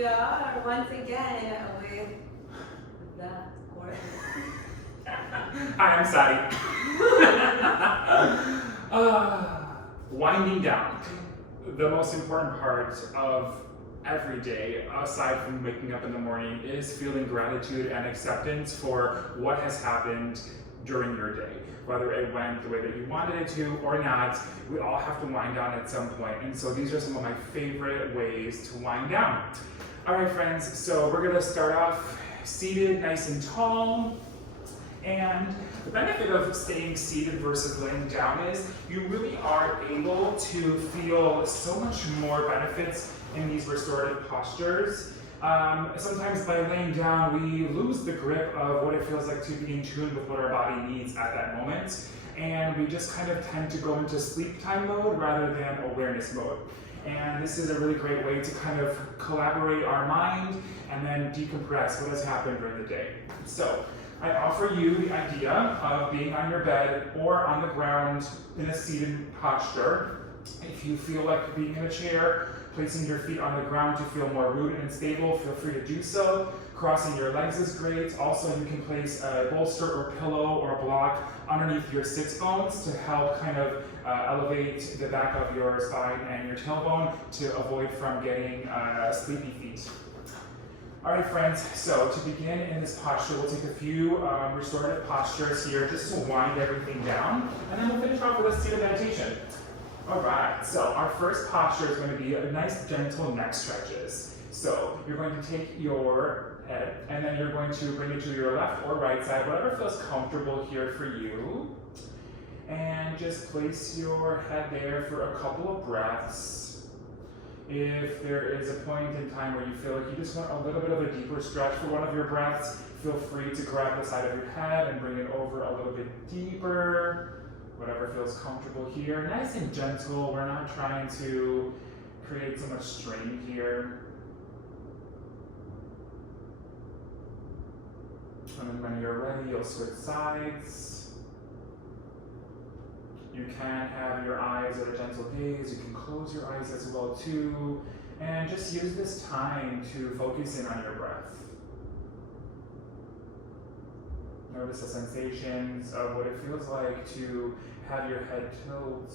we are once again with the course. Hi, I'm Sadi. Winding down. The most important part of every day, aside from waking up in the morning, is feeling gratitude and acceptance for what has happened during your day. Whether it went the way that you wanted it to or not, we all have to wind down at some point. And so these are some of my favorite ways to wind down. All right, friends, so we're gonna start off seated nice and tall. And the benefit of staying seated versus laying down is you really are able to feel so much more benefits in these restorative postures. Sometimes by laying down, we lose the grip of what it feels like to be in tune with what our body needs at that moment. And we just kind of tend to go into sleep time mode rather than awareness mode. And this is a really great way to kind of collaborate our mind and then decompress what has happened during the day. So I offer you the idea of being on your bed or on the ground in a seated posture. If you feel like being in a chair, placing your feet on the ground to feel more rooted and stable, feel free to do so. Crossing your legs is great. Also, you can place a bolster or pillow or block underneath your sits bones to help kind of elevate the back of your spine and your tailbone to avoid from getting sleepy feet. All right, friends, so to begin in this posture, we'll take a few restorative postures here just to wind everything down, and then we'll finish off with a seated meditation. All right, so our first posture is going to be a nice gentle neck stretches. So you're going to take your head, and then you're going to bring it to your left or right side, whatever feels comfortable here for you. And just place your head there for a couple of breaths. If there is a point in time where you feel like you just want a little bit of a deeper stretch for one of your breaths, feel free to grab the side of your head and bring it over a little bit deeper. Whatever feels comfortable here. Nice and gentle. We're not trying to create so much strain here. And then when you're ready, you'll switch sides. You can have your eyes at a gentle gaze. You can close your eyes as well too. And just use this time to focus in on your breath. Notice the sensations of what it feels like to have your head tilt.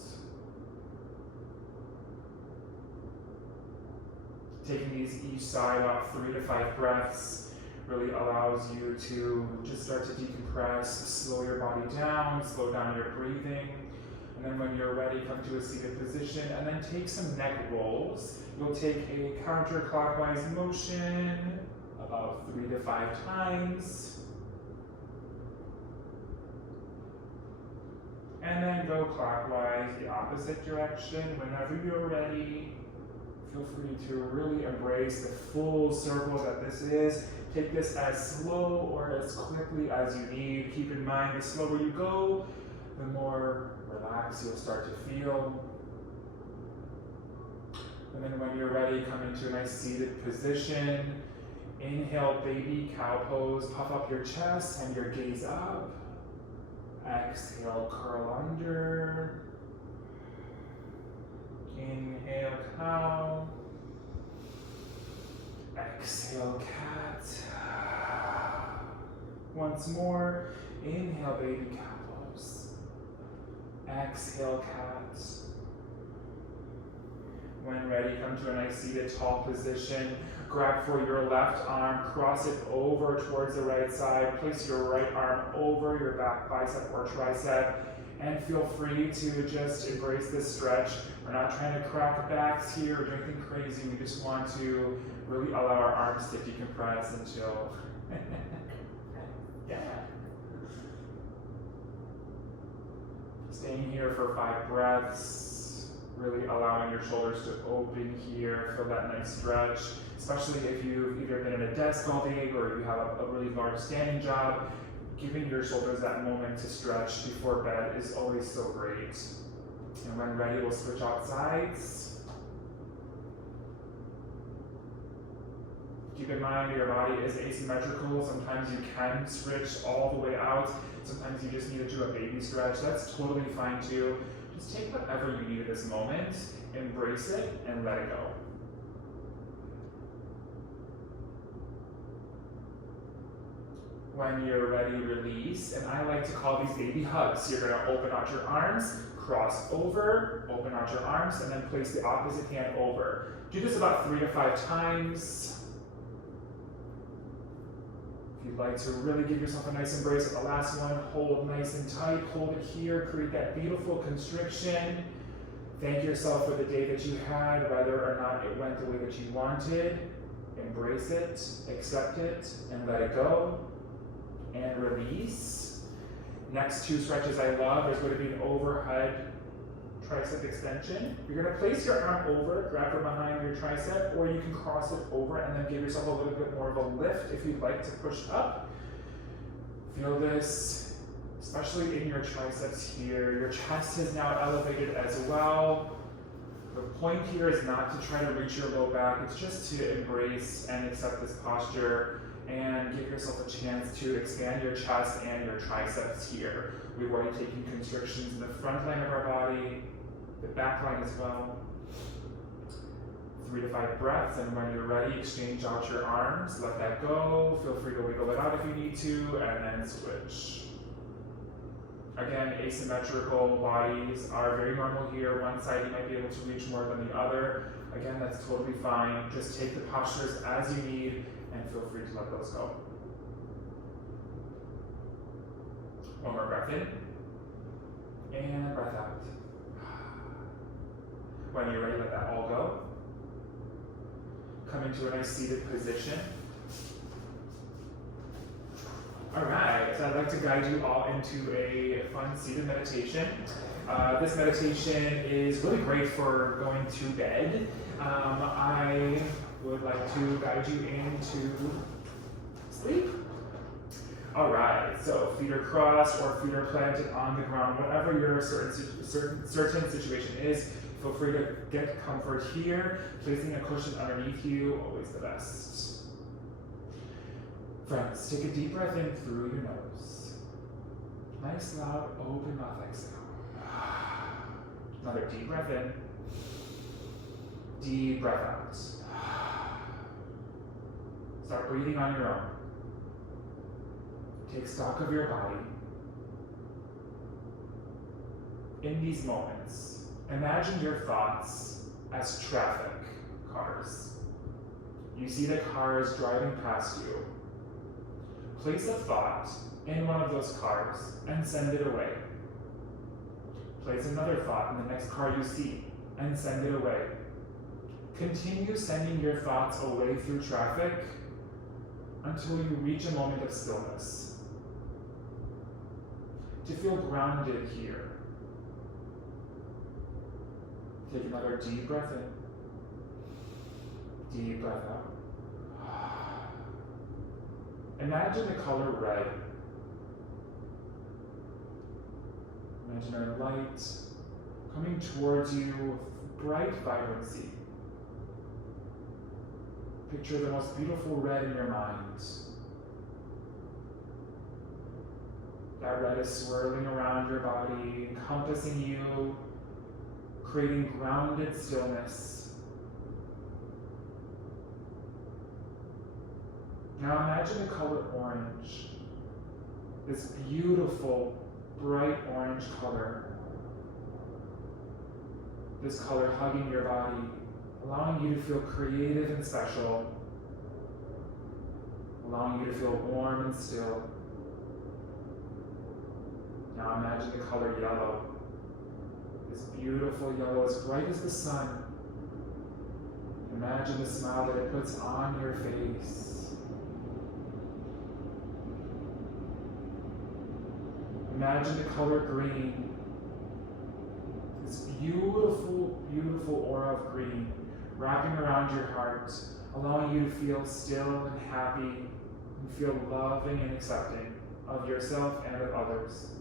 Taking these each side about 3 to 5 breaths really allows you to just start to decompress, slow your body down, slow down your breathing. And then when you're ready, come to a seated position and then take some neck rolls. You'll take a counterclockwise motion about 3 to 5 times. And then go clockwise, the opposite direction. Whenever you're ready, feel free to really embrace the full circle that this is. Take this as slow or as quickly as you need. Keep in mind, the slower you go, the more relaxed you'll start to feel. And then when you're ready, come into a nice seated position. Inhale, baby cow pose. Puff up your chest and your gaze up. Exhale, curl under. Inhale, cow. Exhale, cat. Once more. Inhale, baby cow pose. Exhale, cat. When ready, come to a nice seated tall position. Grab for your left arm, cross it over towards the right side. Place your right arm over your back bicep or tricep. And feel free to just embrace this stretch. We're not trying to crack backs here or do anything crazy. We just want to really allow our arms to decompress and chill. Yeah. Staying here for 5 breaths, really allowing your shoulders to open here. Feel that nice stretch, especially if you've either been at a desk all day or you have a really large standing job. Giving your shoulders that moment to stretch before bed is always so great. And when ready, we'll switch out sides. Keep in mind your body is asymmetrical. Sometimes you can switch all the way out. Sometimes you just need to do a baby stretch. That's totally fine too. Just take whatever you need at this moment, embrace it, and let it go. When you're ready, release. And I like to call these baby hugs. You're gonna open out your arms, cross over, open out your arms, and then place the opposite hand over. Do this about 3 to 5 times. If you'd like to really give yourself a nice embrace at the last one, hold nice and tight, hold it here, create that beautiful constriction. Thank yourself for the day that you had, whether or not it went the way that you wanted. Embrace it, accept it, and let it go. And release. Next 2 stretches I love. There's going to be an overhead tricep extension. You're going to place your arm over, grab from behind your tricep, or you can cross it over and then give yourself a little bit more of a lift if you'd like to push up. Feel this, especially in your triceps here. Your chest is now elevated as well. The point here is not to try to reach your low back. It's just to embrace and accept this posture and give yourself a chance to expand your chest and your triceps here. We've already taken constrictions in the front line of our body, the back line as well. 3 to 5 breaths, and when you're ready, exchange out your arms, let that go. Feel free to wiggle it out if you need to, and then switch. Again, asymmetrical bodies are very normal here. One side you might be able to reach more than the other. Again, that's totally fine. Just take the postures as you need, and feel free to let those go. One more breath in, and breath out. When you're ready, let that all go. Come into a nice seated position. All right, so I'd like to guide you all into a fun seated meditation. This meditation is really great for going to bed. I would like to guide you into sleep. All right, so feet are crossed or feet are planted on the ground, whatever your certain situation is. Feel free to get comfort here. Placing a cushion underneath you, always the best. Friends, take a deep breath in through your nose. Nice, loud, open mouth exhale. Another deep breath in. Deep breath out. Start breathing on your own. Take stock of your body. In these moments, imagine your thoughts as traffic cars. You see the cars driving past you. Place a thought in one of those cars and send it away. Place another thought in the next car you see and send it away. Continue sending your thoughts away through traffic until you reach a moment of stillness. To feel grounded here, take another deep breath in, deep breath out. Imagine the color red. Imagine a light coming towards you with bright vibrancy. Picture the most beautiful red in your mind. That red is swirling around your body, encompassing you, creating grounded stillness. Now imagine the color orange, this beautiful, bright orange color. This color hugging your body, allowing you to feel creative and special, allowing you to feel warm and still. Now imagine the color yellow, this beautiful yellow as bright as the sun. Imagine the smile that it puts on your face. Imagine the color green, this beautiful, beautiful aura of green wrapping around your heart, allowing you to feel still and happy and feel loving and accepting of yourself and of others.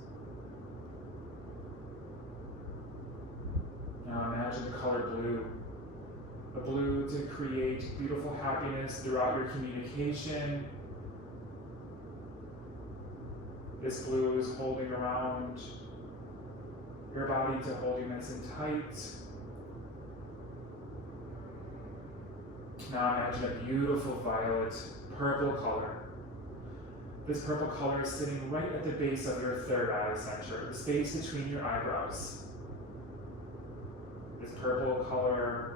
Now imagine the color blue, the blue to create beautiful happiness throughout your communication. This blue is holding around your body to hold you nice and tight. Now imagine a beautiful violet, purple color. This purple color is sitting right at the base of your third eye center, the space between your eyebrows. This purple color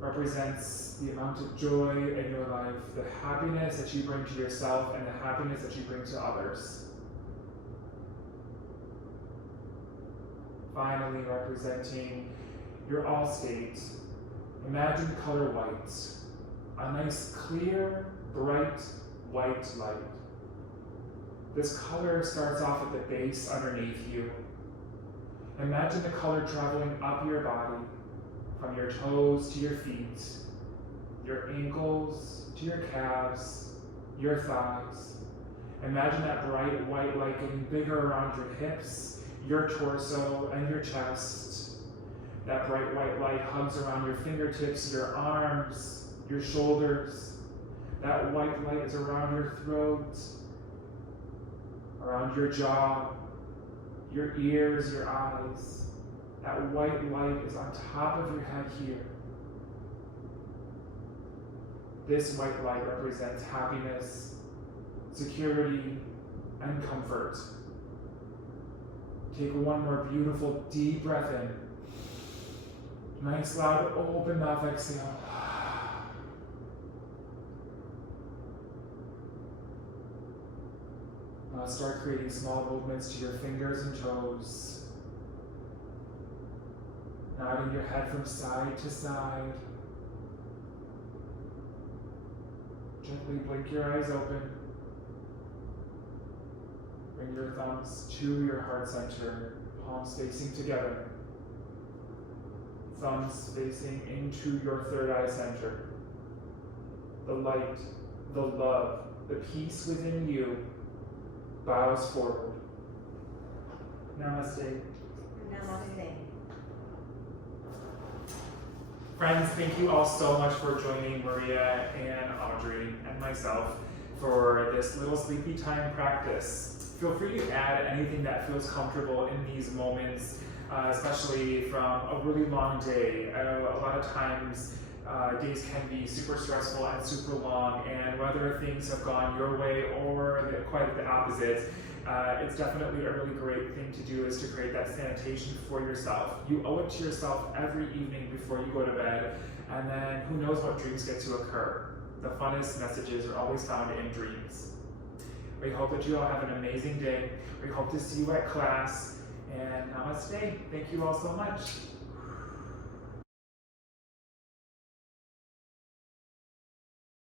represents the amount of joy in your life, the happiness that you bring to yourself, and the happiness that you bring to others. Finally, representing your all state, imagine the color white, a nice, clear, bright, white light. This color starts off at the base underneath you. Imagine the color traveling up your body, from your toes to your feet, your ankles to your calves, your thighs. Imagine that bright white light getting bigger around your hips, your torso, and your chest. That bright white light hugs around your fingertips, your arms, your shoulders. That white light is around your throat, around your jaw, your ears, your eyes. That white light is on top of your head here. This white light represents happiness, security, and comfort. Take one more beautiful deep breath in. Nice loud open mouth exhale. Now start creating small movements to your fingers and toes. Nodding your head from side to side. Gently blink your eyes open. Bring your thumbs to your heart center, palms facing together. Thumbs facing into your third eye center. The light, the love, the peace within you bows forward. Namaste. Namaste. Friends, thank you all so much for joining Maria and Audrey and myself for this little sleepy time practice. Feel free to add anything that feels comfortable in these moments, especially from a really long day. A lot of times days can be super stressful and super long, and whether things have gone your way or quite the opposite, it's definitely a really great thing to do is to create that sanitation for yourself. You owe it to yourself every evening before you go to bed, and then who knows what dreams get to occur. The funnest messages are always found in dreams. We hope that you all have an amazing day. We hope to see you at class, and namaste. Thank you all so much.